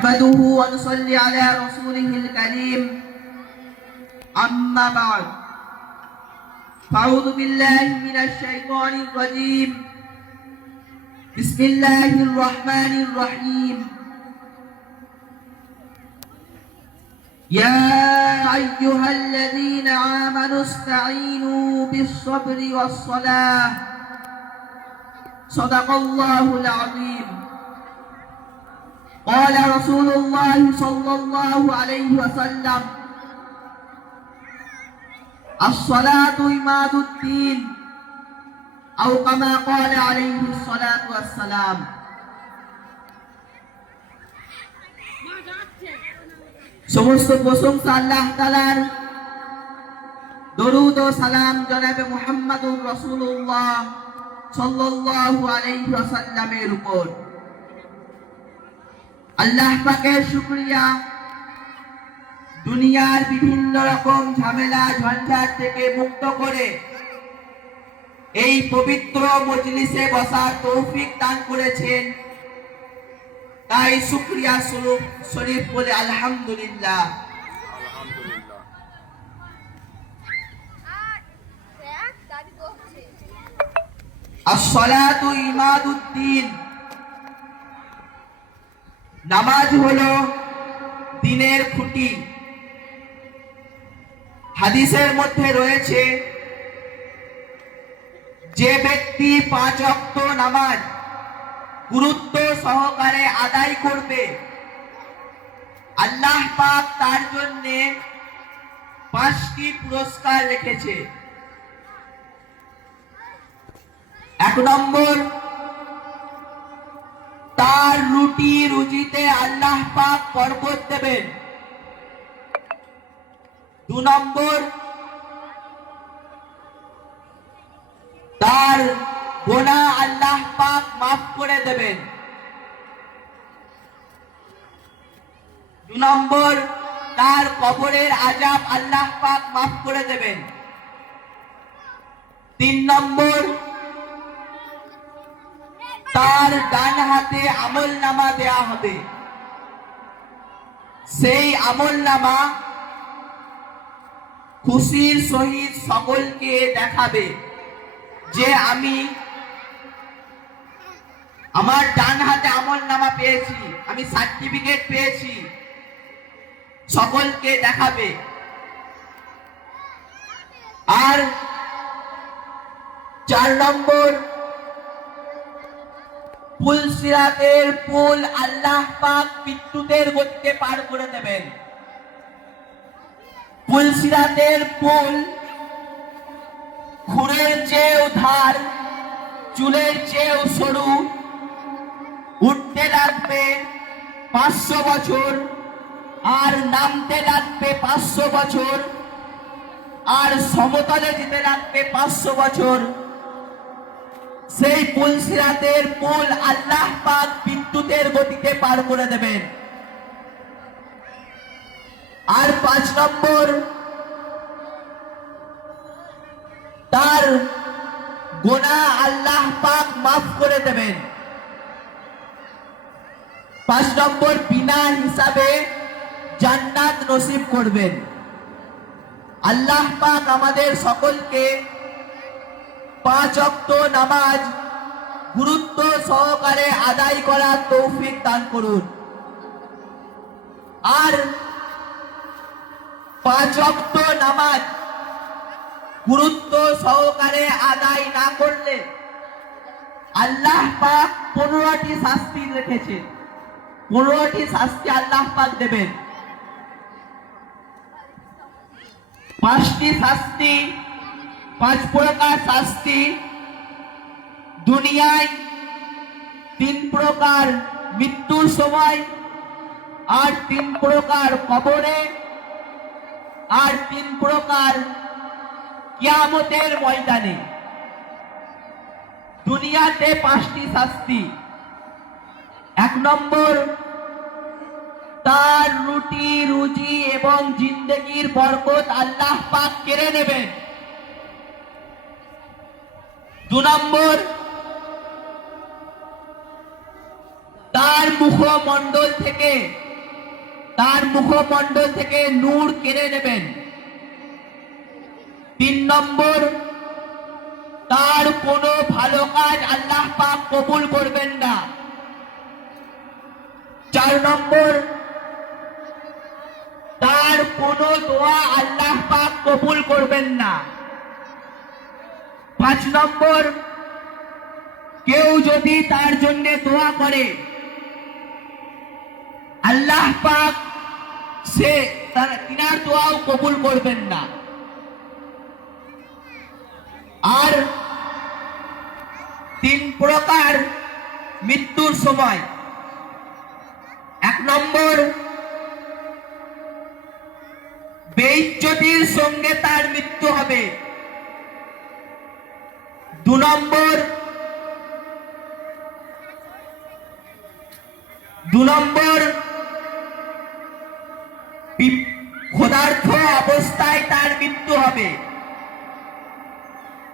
نحمده ونصلي على رسوله الكريم أما بعد فأعوذ بالله من الشيطان الرجيم بسم الله الرحمن الرحيم يا أيها الذين آمنوا استعينوا بالصبر والصلاة صدق الله العظيم قال رسول الله صلى الله عليه وسلم الصلاة عماد الدين أو كما قال عليه الصلاة والسلام সমস্ত প্রশংসা আল্লাহ তাআলার, দরুদ ও সালাম জনাবে মুহাম্মদুর রাসূলুল্লাহ সাল্লাল্লাহু আলাইহি ওয়াসাল্লামের উপর। আল্লাহ পাকের শুকরিয়া, দুনিয়ার বিভিন্ন রকম ঝামেলা ঝঞ্ঝাট থেকে মুক্ত করে এই পবিত্র মজলিসে বসার তৌফিক দান করেছেন, তাই শুকরিয়া শরীফ বলে আলহামদুলিল্লাহ। আসসালাতু ইমাদুদ্দিন, নামাজ হলো দ্বীনের খুঁটি। হাদিসের মধ্যে রয়েছে, যে ব্যক্তি 5 ওয়াক্ত নামাজ গুরুত্ব সহকারে আদায় করবে, আল্লাহ পাক তার জন্য 5টি পুরস্কার রেখেছে। 1 নম্বর, তার রুটি রুজিতে আল্লাহ পাক বরকত দেবেন। 2 নম্বর, তার গুনাহ আল্লাহ পাক মাফ করে দেবেন। 2 নম্বর, তার কবরের আযাব আল্লাহ পাক মাফ করে দেবেন। 3 নম্বর, তার ডান হাতে আমলনামা দেয়া হবে। সেই আমলনামা খুশির সহিত সকলকে দেখাবে যে আমি আমার ডান হাতে আমলনামা পেয়েছি, আমি সার্টিফিকেট পেয়েছি, সকলকে দেখাবে। আর 4 নম্বর, পুল সিরাতের পুল আল্লাহ পাক বিদ্যুতের গতিতে পার করে দেবেন। পুল সিরাতের পুল খুরের চেয়েও ধার, চুলের চেয়েও সরু, উঠতে লাগবে 500 বছর, আর নামতে লাগবে 500 বছর, আর সমতলে যেতে লাগবে 500 বছর। সেই পুল সিরাতের পুল আল্লাহ পাক বিদ্যুতের গতিতে পার করে দেবেন। আর 5 নম্বর, তার গুনাহ আল্লাহ পাক মাফ করে দেবেন। 5 নম্বর, বিনা হিসাবে জান্নাত নসিব করবেন। আল্লাহ পাক আমাদের সকলকে 5 ওয়াক্ত নামাজ গুরুত্ব সহকারে আদায় করার তৌফিক দান করুন। আর 5 ওয়াক্ত নামাজ গুরুত্ব সহকারে আদায় না করলে আল্লাহ পাক 15টি শাস্তি রেখেছেন। 15টি শাস্তি আল্লাহ পাক দেবেন। 5টি শাস্তি, 5 প্রকার শাস্তি দুনিয়ায়, 3 প্রকার মৃত্যুর সময়, আর 3 প্রকার কবরে, আর 3 প্রকার কিয়ামতের ময়দানে। দুনিয়াতে 5টি শাস্তি। 1 নম্বর, তার রুটি রুজি এবং জিন্দেগির বরকত আল্লাহ পাক কেড়ে নেবেন। 2 নম্বর, তার মুখমণ্ডল থেকে তার মুখমণ্ডল থেকে নূর কেড়ে নেবেন। 3 নম্বর, তার কোনো ভালো কাজ আল্লাহ পাক কবুল করবেন না। 4 নম্বর, তার কোনো দোয়া আল্লাহ পাক কবুল করবেন না। 5 নম্বর, কেউ যদি তার জন্য দোয়া করে আল্লাহ পাক তিনার দোয়াও কবুল করবেন না। আর 3 প্রকার মৃত্যুর সময়। 1 নম্বর, বেইজ্জতির সঙ্গে তার মৃত্যু হবে। 2 নম্বর, ক্ষুধার্ত অবস্থায় তার মৃত্যু হবে।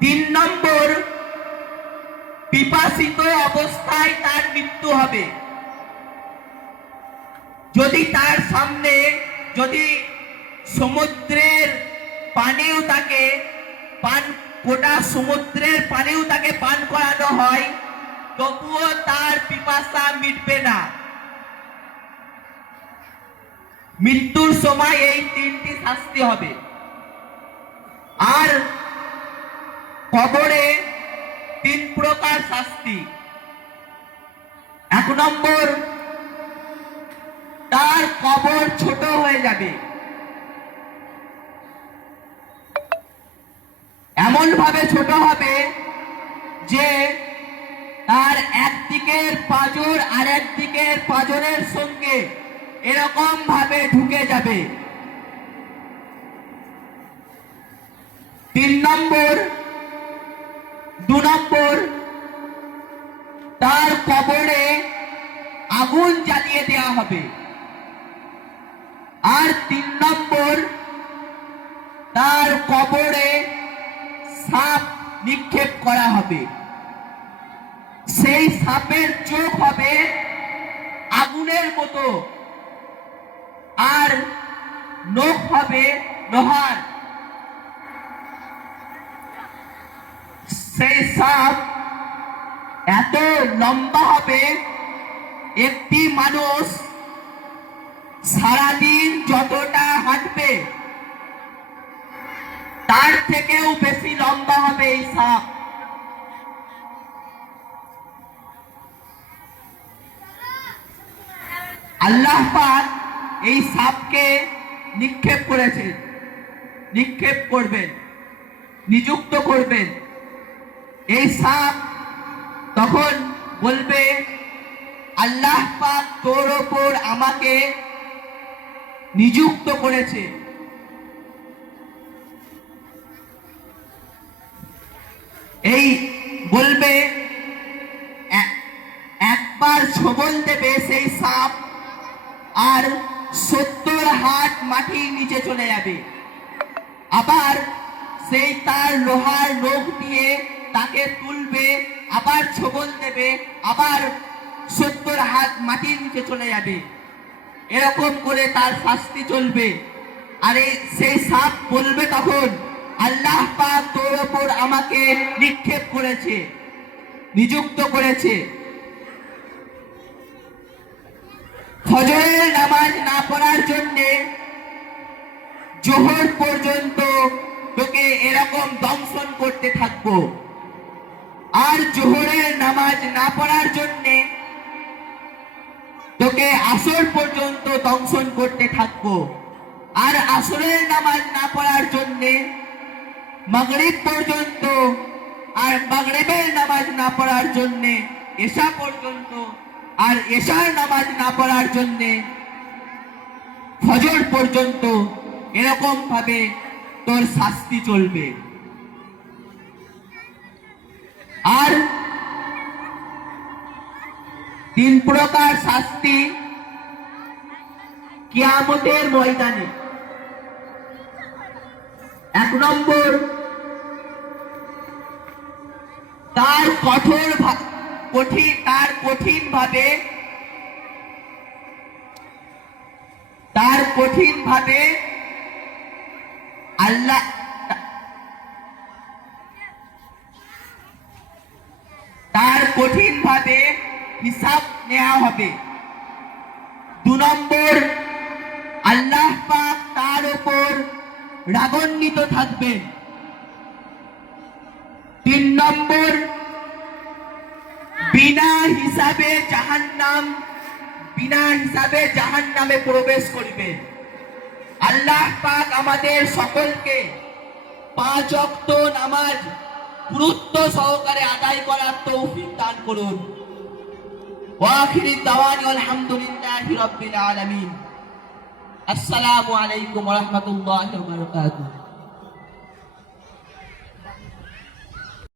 3 নম্বর, পিপাসিত অবস্থায় তার মৃত্যু হবে। যদি তার সামনে সমুদ্রের পানিও তাকে গোটা সমুদ্রের পানিও তাকে পান করানো হয়, তবুও তার পিপাসা মিটবে না। মৃত্যুর সময় এই 3টি শাস্তি হবে। আর কবরে 3 প্রকার শাস্তি। 1 নম্বর, তার কবর ছোট হয়ে যাবে, এমন ভাবে ছোট হবে যে তার একদিকের পাঁজর আর একদিকের পাঁজরের সঙ্গে এরকম ভাবে ঢুকে যাবে। 3 নম্বর, 2 নম্বর, তার কবরে আগুন জ্বালিয়ে দেওয়া হবে। আর 3 নম্বর, তার কবরে সাপ নিক্ষেপ করা হবে। সেই সাপের চোখ হবে আগুনের মতো, আর নখ হবে লোহার। সেই সাপ এত লম্বা হবে, একটি মানুষ সারাদিন যতটা হাঁটবে তার থেকেও বেশি লম্বা হবে এই সাপ। আল্লাহ পাক এই সাপকে নিক্ষেপ করবেন, নিযুক্ত করবেন। এই সাপ তখন বলবে, আল্লাহ পাক তোর ওপর আমাকে নিযুক্ত করেছে। এই বলবে, একবার ছোবল দেবে সেই সাপ, আর 70 হাত মাটির নিচে চলে যাবে। আবার সেই তার লোহার নখ দিয়ে তাকে তুলবে, আবার ছোবল দেবে, আবার 70 হাত মাটির নিচে চলে যাবে। এরকম করে তার শাস্তি চলবে। আর সেই সাপ বলবে তখন, আল্লাহ পাক তোর ওপর আমাকে নিক্ষেপ করেছে, নিযুক্ত করেছে। ফজরের নামাজ না পড়ার জন্য জোহর পর্যন্ত তোকে এরকম দংশন করতে থাকবো। আর জোহরের নামাজ না পড়ার জন্য তোকে আসর পর্যন্ত দংশন করতে থাকবো। আর আসরের নামাজ না পড়ার জন্য মাগরিব পর্যন্ত, আর মাগরিবের নামাজ না পড়ার জন্য এশা পর্যন্ত, আর এশার নামাজ না পড়ার জন্য ফজর পর্যন্ত। এরকম ভাবে তোর শাস্তি চলবে। আর 3 প্রকার শাস্তি কিয়ামতের ময়দানে। 1 নম্বর, তার কঠিন ভাবে কঠিনভাবে আল্লাহ তার কঠিনভাবে হিসাব নেওয়া হবে। 2 নম্বর, আল্লাহ পাক তার উপর রাগান্বিত থাকবেন। 3 নম্বর, বিনা হিসাবে জাহান্নামে প্রবেশ করবে। আল্লাহ পাক আমাদের সকলকে 5 ওয়াক্ত নামাজ গুরুত্ব সহকারে আদায় করার তৌফিক দান করুন। ওয়া আখিরি দাওয়ানি আলহামদুলিল্লাহি রাব্বিল আলামিন। আসসালামু আলাইকুম ওয়া রাহমাতুল্লাহি ওয়া বারাকাতুহু।